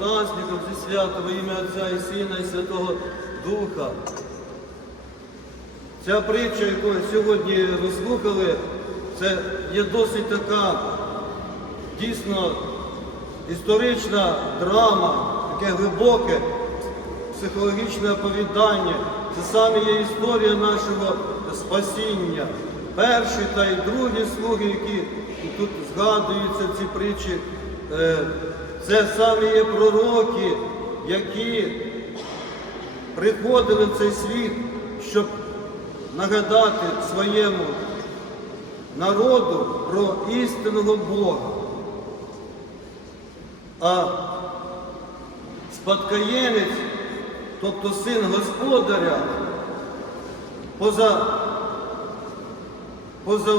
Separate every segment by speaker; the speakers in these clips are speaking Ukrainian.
Speaker 1: праздником, зі святом во ім'я Отця і Сина, і Святого Духа. Ця притча, яку сьогодні ви слухали, це є досить така дійсно історична драма, таке глибоке психологічне оповідання. Це саме є історія нашого спасіння. Перші та й другі слуги, які тут згадуються ці притчі, е, це саме є пророки, які приходили в цей світ, щоб нагадати своєму народу про істинного Бога. А спадкоємець, тобто син господаря, поза, поза,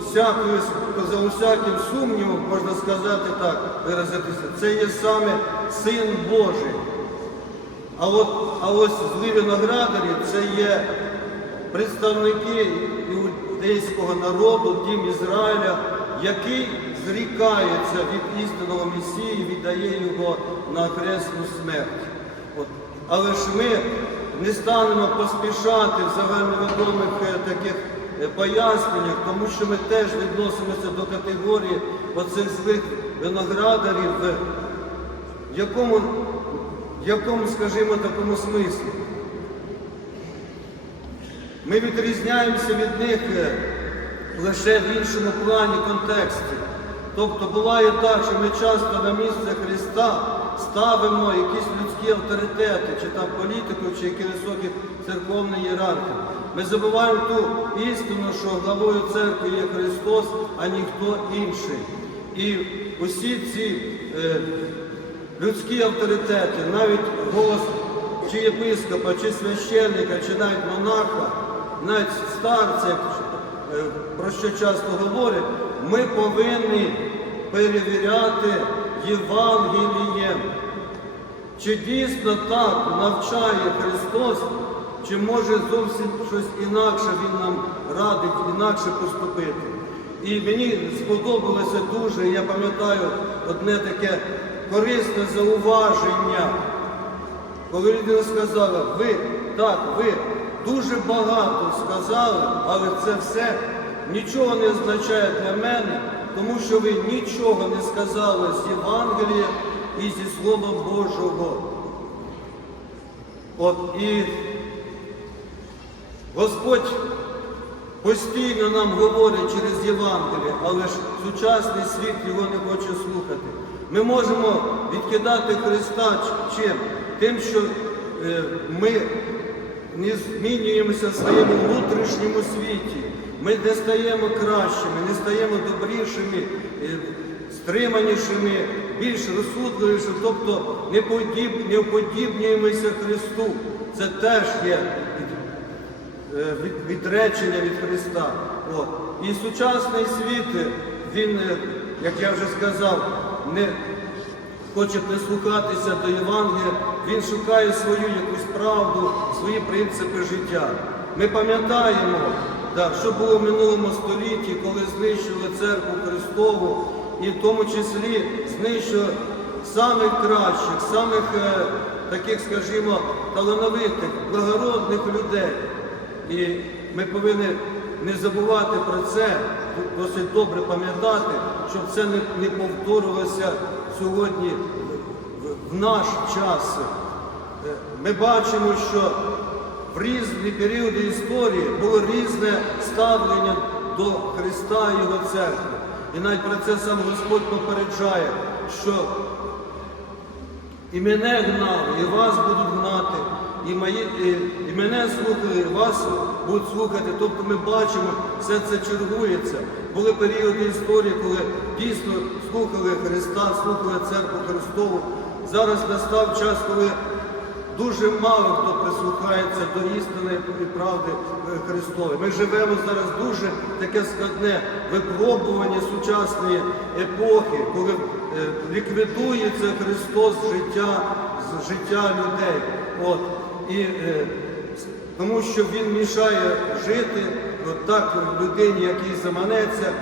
Speaker 1: усякою, поза усяким сумнівом, можна сказати так, виразитися, це є саме син Божий. А от а ось злі виноградарі це є представники іудейського народу, дім Ізраїля, який зрікається від істинного Месії, віддає його на хресну смерть. От. Але ж ми не станемо поспішати в загальновідомих е, таких поясненнях, тому що ми теж відносимося до категорії оцих злих виноградарів, е, в якому, якому, скажімо, такому смислі. Ми відрізняємося від них е, лише в іншому плані контексті. Тобто буває так, що ми часто на місце Христа ставимо якісь людські авторитети, чи там політику, чи які високі церковні ієрархи. Ми забуваємо ту істину, що главою церкви є Христос, а ніхто інший. І усі ці е, людські авторитети, навіть голос чи єпископа, чи священника, чи навіть монаха, навіть старця, е, про що часто говорять, ми повинні перевіряти Євангелієм. Чи дійсно так навчає Христос, чи може зовсім щось інакше Він нам радить, інакше поступити. І мені сподобалося дуже, я пам'ятаю одне таке корисне зауваження, коли людина сказала, ви так, ви дуже багато сказали, але це все нічого не означає для мене, тому що ви нічого не сказали з Євангелія і зі Слова Божого. От і Господь постійно нам говорить через Євангеліє, але ж сучасний світ його не хоче слухати. Ми можемо відкидати Христа чим? Тим, що е, ми не змінюємося в своєму внутрішньому світі. Ми не стаємо кращими, не стаємо добрішими, е, стриманішими, більш розсудливішими, тобто не, подіб, не уподібнюємося Христу. Це теж є е, відречення від Христа. І сучасний світ, він, е, як я вже сказав, не хоче прислухатися до Євангелія, він шукає свою якусь правду, свої принципи життя. Ми пам'ятаємо, да, що було в минулому столітті, коли знищили церкву Христову, і в тому числі знищили самих кращих, самих е, таких, скажімо, талановитих, благородних людей. І ми повинні не забувати про це, досить добре пам'ятати, щоб це не, не повторилося сьогодні в, в наш час. Е, Ми бачимо, що в різні періоди історії було різне ставлення до Христа і Його церкви. І навіть про це сам Господь попереджає, що і мене гнали, і вас будуть гнати, і, мої, і, і мене слухали, і вас будуть слухати. Тобто ми бачимо, все це чергується. Були періоди історії, коли дійсно слухали Христа, слухали церкву Христову. Зараз настав час, коли дуже мало хто прислухається до істини і правди е, Христової. Ми живемо зараз дуже таке складне випробування сучасної епохи, коли е, ліквідується Христос життя, з життя людей. От. І, е, тому що Він мішає жити от так людині, якій заманеться.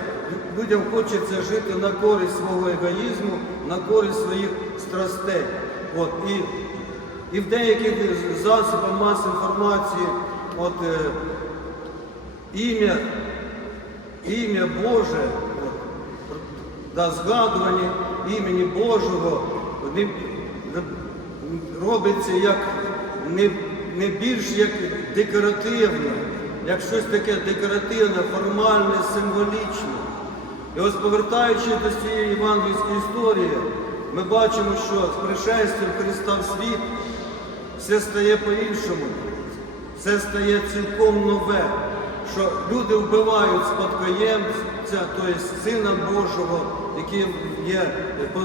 Speaker 1: людям хочеться жити на користь свого егоїзму, на користь своїх страстей. От, і, і в деяких засобах масової інформації от, е, ім'я, ім'я Боже, от, да, згадування імені Божого не, робиться як не, не більш як декоративне, як щось таке декоративне, формальне, символічне. І ось повертаючись до цієї євангельської історії, ми бачимо, що з пришестям Христа в світ все стає по-іншому, все стає цілком нове, що люди вбивають спадкоємця, тобто Сина Божого, який є по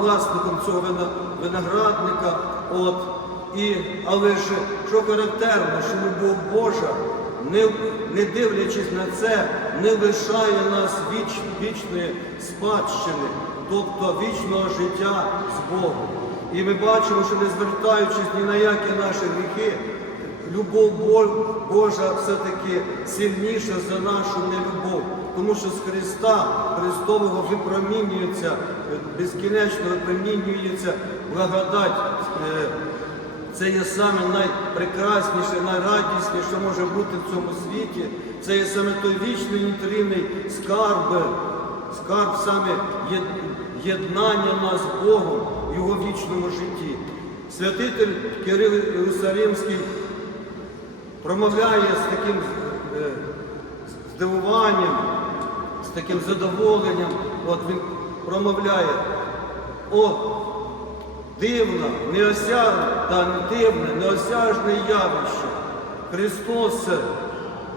Speaker 1: власником цього виноградника. От, і, але ж що характерно, що любов Божа, не, не дивлячись на це, не лишає нас віч, вічної спадщини, тобто вічного життя з Богом. І ми бачимо, що не звертаючись ні на які наші гріхи, любов Божа все-таки сильніша за нашу нелюбов. Тому що з Христа, Христового випромінюється, безкінечно випромінюється благодать. е, Це є саме найпрекрасніше, найрадісніше, що може бути в цьому світі. Це є саме той вічний нетримний скарб, скарб саме єднання нас з Богом Його вічному житті. Святитель Кирил Єрусалимський промовляє з таким е, здивуванням, з таким задоволенням. От він промовляє, о, дивна, неосяжне, та не дивне, неосяжне явище. Христос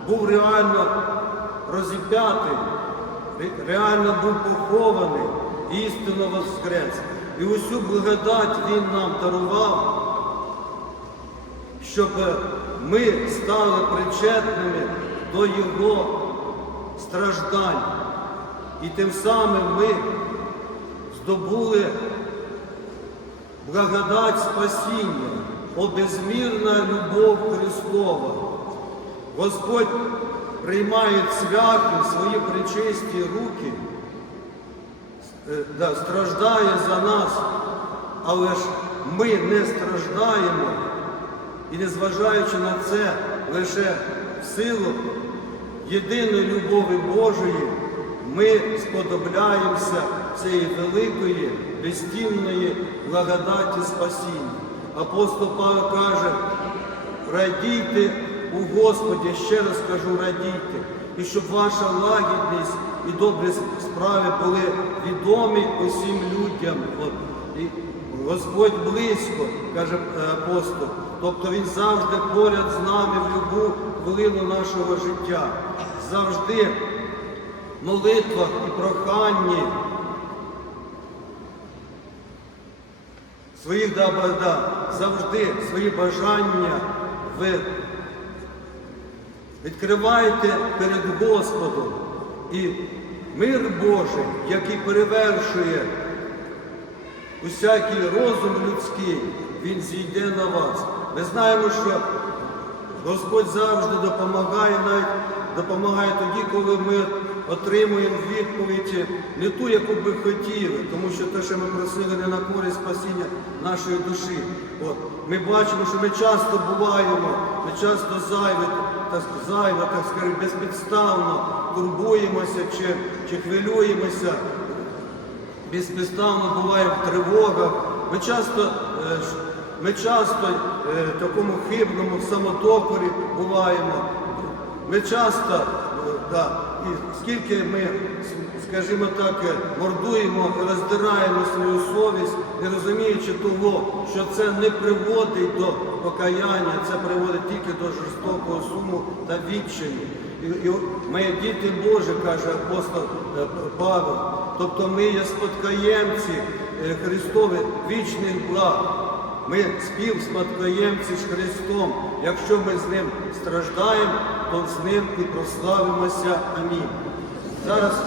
Speaker 1: був реально розіп'ятий, реально був похований, істинно воскрес. І усю благодать Він нам дарував, щоб ми стали причетними до Його страждань. І тим самим ми здобули благодать спасіння, о безмірна любов Христова. Господь приймає в свої причисті руки, да, страждає за нас, але ж ми не страждаємо. І незважаючи на це, лише в силу єдиної любові Божої ми сподобляємося цієї великої, безцінної благодаті спасіння. Апостол Павло каже, радійте у Господі, ще раз кажу, радійте, і щоб ваша лагідність і добрі справи були відомі усім людям. От, і Господь близько, каже е, апостол, тобто Він завжди поряд з нами в любу хвилину нашого життя. Завжди в молитвах і проханні своїх да, завжди свої бажання ви відкривайте перед Господом. І мир Божий, який перевершує усякий розум людський, він зійде на вас. Ми знаємо, що Господь завжди допомагає, навіть допомагає тоді, коли ми отримуємо відповідь не ту, яку би хотіли, тому що те, що ми просили не на користь спасіння нашої душі. От. Ми бачимо, що ми часто буваємо, ми часто зайві, так, зайво, так сказати, безпідставно турбуємося чи, чи хвилюємося безпідставно буває в тривогах. Ми часто, е, ми часто е, в такому хибному самотопорі буваємо. Ми часто, е, да, і скільки ми, скажімо так, мордуємо, роздираємо свою совість, не розуміючи того, що це не приводить до покаяння, це приводить тільки до жорстокого суму та відчаю. І, і ми діти Божі, каже апостол е, Павел, тобто ми є спадкоємці е, Христові вічних благ. Ми співспадкоємці з Христом. Якщо ми з ним страждаємо, то з ним і прославимося. Амінь. Зараз